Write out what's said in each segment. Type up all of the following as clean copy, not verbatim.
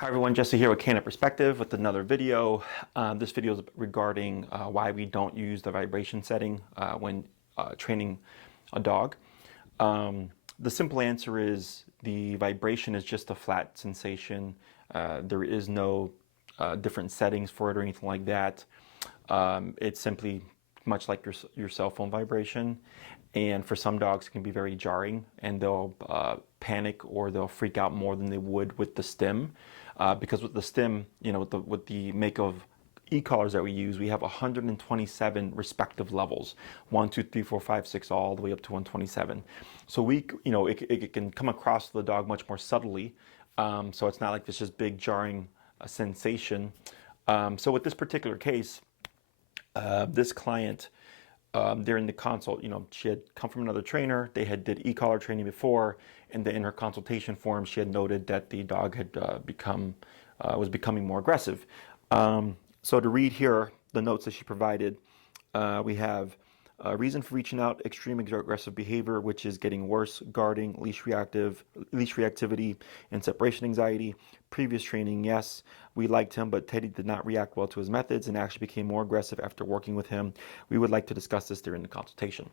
Hi everyone, Jesse here with Canine Perspective with another video. This video is regarding why we don't use the vibration setting when training a dog. The simple answer is the vibration is just a flat sensation. There is no different settings for it or anything like that. It's simply much like your cell phone vibration. And for some dogs, it can be very jarring and they'll panic or they'll freak out more than they would with the stim. Because with the stim, you know, with the make of e-collars that we use, we have 127 respective levels, 1, 2, 3, 4, 5, 6, all the way up to 127. So it can come across the dog much more subtly. So it's not like this just big jarring sensation. So with this particular case, this client, during the consult, she had come from another trainer. They had did e-collar training before, and then in her consultation form, she had noted that the dog had was becoming more aggressive. So to read here the notes that she provided, we have a reason for reaching out: extreme aggressive behavior, which is getting worse, guarding, leash reactivity, and separation anxiety. Previous training, yes, we liked him, but Teddy did not react well to his methods and actually became more aggressive after working with him. We would like to discuss this during the consultation.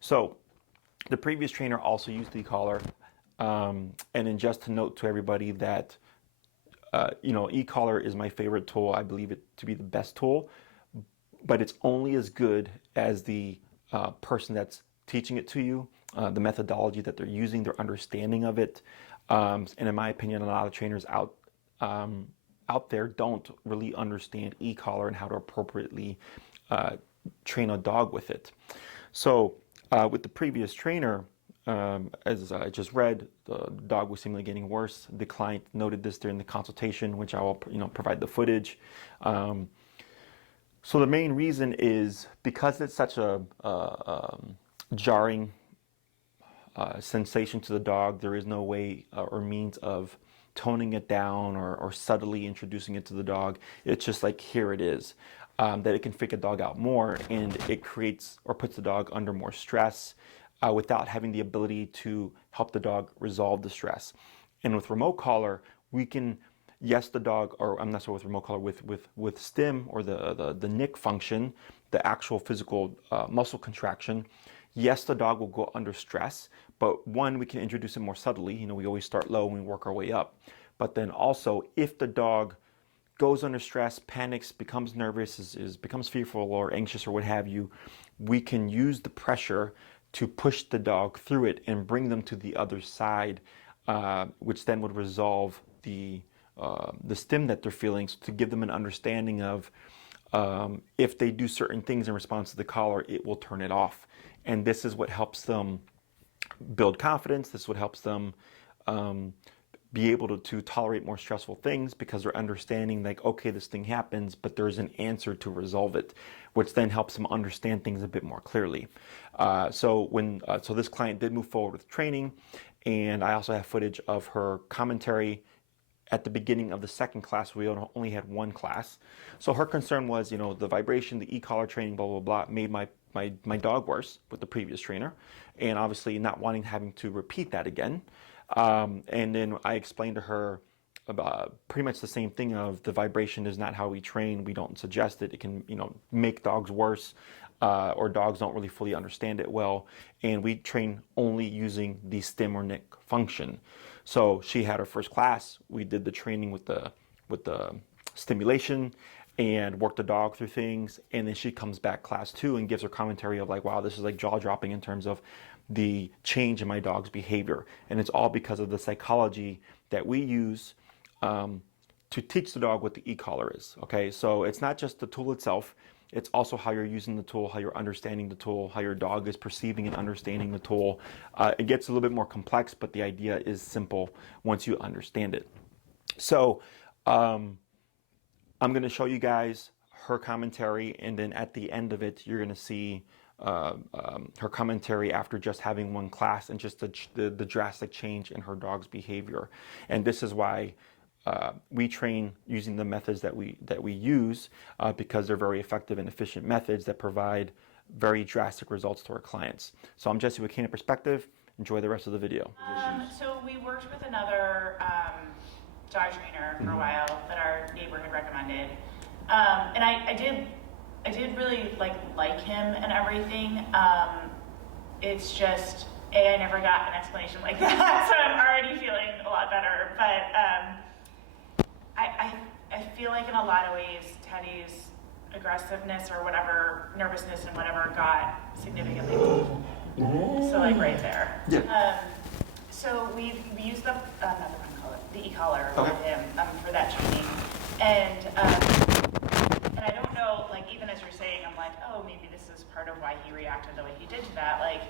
So the previous trainer also used the e-collar, and then just to note to everybody that e-collar is my favorite tool. I believe it to be the best tool, but it's only as good as the person that's teaching it to you, the methodology that they're using, their understanding of it. And in my opinion, a lot of trainers out there don't really understand e-collar and how to appropriately train a dog with it. So with the previous trainer, as I just read, the dog was seemingly getting worse. The client noted this during the consultation, which I will provide the footage. So the main reason is because it's such a jarring sensation to the dog, there is no way or means of toning it down or subtly introducing it to the dog. It's just like, here it is, that it can freak a dog out more, and it creates or puts the dog under more stress without having the ability to help the dog resolve the stress. And with remote collar, we can, yes, the dog, or I'm not sure with remote collar, with stim or the nick function, the actual physical muscle contraction, yes, the dog will go under stress, but one, we can introduce it more subtly. We always start low and we work our way up. But then also, if the dog goes under stress, panics, becomes nervous, becomes fearful or anxious or what have you, we can use the pressure to push the dog through it and bring them to the other side, which then would resolve the stim that they're feeling, so to give them an understanding of if they do certain things in response to the collar, it will turn it off. And this is what helps them build confidence. This is what helps them be able to tolerate more stressful things, because they're understanding, like, okay, this thing happens, but there's an answer to resolve it, which then helps them understand things a bit more clearly. So this client did move forward with training, and I also have footage of her commentary at the beginning of the second class. We only had one class. So her concern was, the vibration, the e-collar training, blah, blah, blah, made my dog worse with the previous trainer, and obviously not having to repeat that again. And then I explained to her about pretty much the same thing of the vibration is not how we train. We don't suggest it. It can, make dogs worse, or dogs don't really fully understand it well. And we train only using the stim or nick function. So she had her first class. We did the training with the stimulation and worked the dog through things. And then she comes back class 2 and gives her commentary of like, wow, this is like jaw dropping in terms of the change in my dog's behavior. And it's all because of the psychology that we use to teach the dog what the e-collar is. Okay, so it's not just the tool itself, it's also how you're using the tool, how you're understanding the tool, how your dog is perceiving and understanding the tool. It gets a little bit more complex, but the idea is simple once you understand it. So I'm going to show you guys her commentary, and then at the end of it, you're going to see her commentary after just having one class and just the drastic change in her dog's behavior. And this is why we train using the methods that we use, because they're very effective and efficient methods that provide very drastic results to our clients. So I'm Jesse with Canine Perspective. Enjoy the rest of the video. So we worked with another dog trainer for a while that our neighbor had recommended. And I did really like him and everything. It's just, I never got an explanation like that, so I'm already feeling a lot better. But I feel like in a lot of ways, Teddy's aggressiveness or whatever, nervousness and whatever got significantly moved. So like right there. Yeah. So we used the, not the run collar, the e-collar Okay. with him for that training. And I don't know, like even as you're saying, I'm like, oh, maybe this is part of why he reacted the way he did to that. Like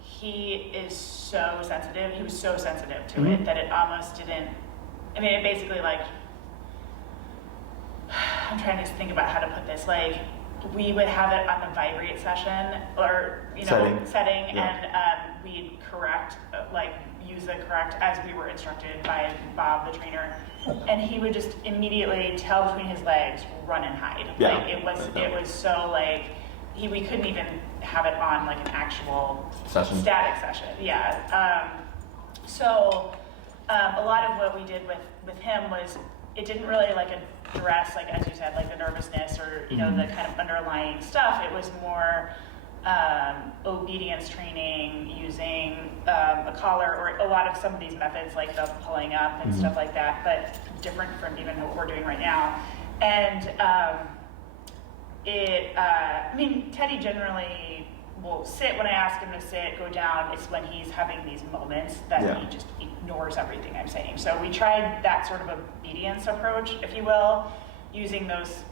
he is so sensitive. He was so sensitive to it that it almost didn't, I mean, it basically like, I'm trying to think about how to put this. Like we would have it on the vibrate session or, you know, setting yeah. and we'd correct, like use the correct as we were instructed by Bob, the trainer. And he would just immediately tail between his legs, run and hide. Yeah. Like it was so like, we couldn't even have it on like an actual static session. Yeah. So a lot of what we did with him was, it didn't really like address, like as you said, like the nervousness or you know the kind of underlying stuff. It was more obedience training, using a collar or a lot of some of these methods like the pulling up and stuff like that, but different from even what we're doing right now. And I mean, Teddy generally will sit when I ask him to sit, go down. It's when he's having these moments that he just ignores everything I'm saying. So we tried that sort of obedience approach, if you will, using those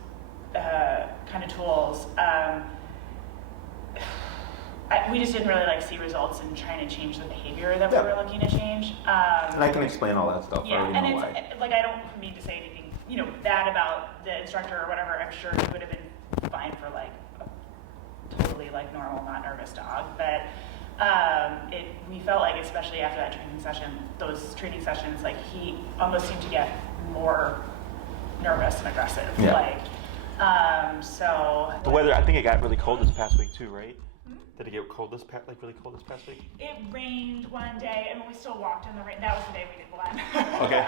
kind of tools. We just didn't really see results in trying to change the behavior that we were looking to change. And I can explain all that stuff. Yeah, I and know it's like I don't mean to say anything, bad about the instructor or whatever. I'm sure he would have been fine for a totally normal, not nervous dog. But we felt like, especially after that training session, those training sessions, he almost seemed to get more nervous and aggressive. Yeah. So the weather, I think it got really cold this past week too, right? Did it get cold really cold this past week? It rained one day, and we still walked in the rain. That was the day we did one. Okay.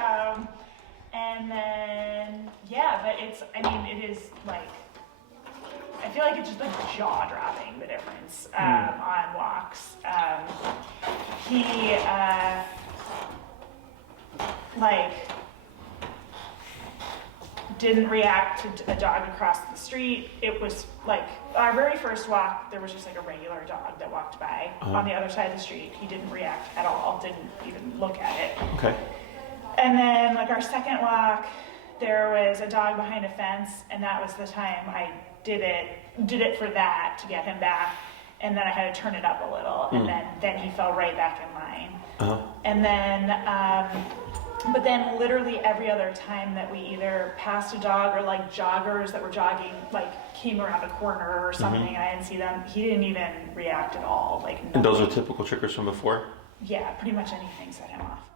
And then, but it is I feel like it's just jaw-dropping, the difference on walks. He, didn't react to a dog across the street. It was our very first walk, there was just a regular dog that walked by on the other side of the street. He didn't react at all, didn't even look at it. Okay. And then our second walk, there was a dog behind a fence, and that was the time I did it for that to get him back, and then I had to turn it up a little, and then he fell right back in line. And then but then literally every other time that we either passed a dog or joggers that were jogging came around a corner or something and I didn't see them, he didn't even react at all. And those are typical triggers from before? Yeah, pretty much anything set him off.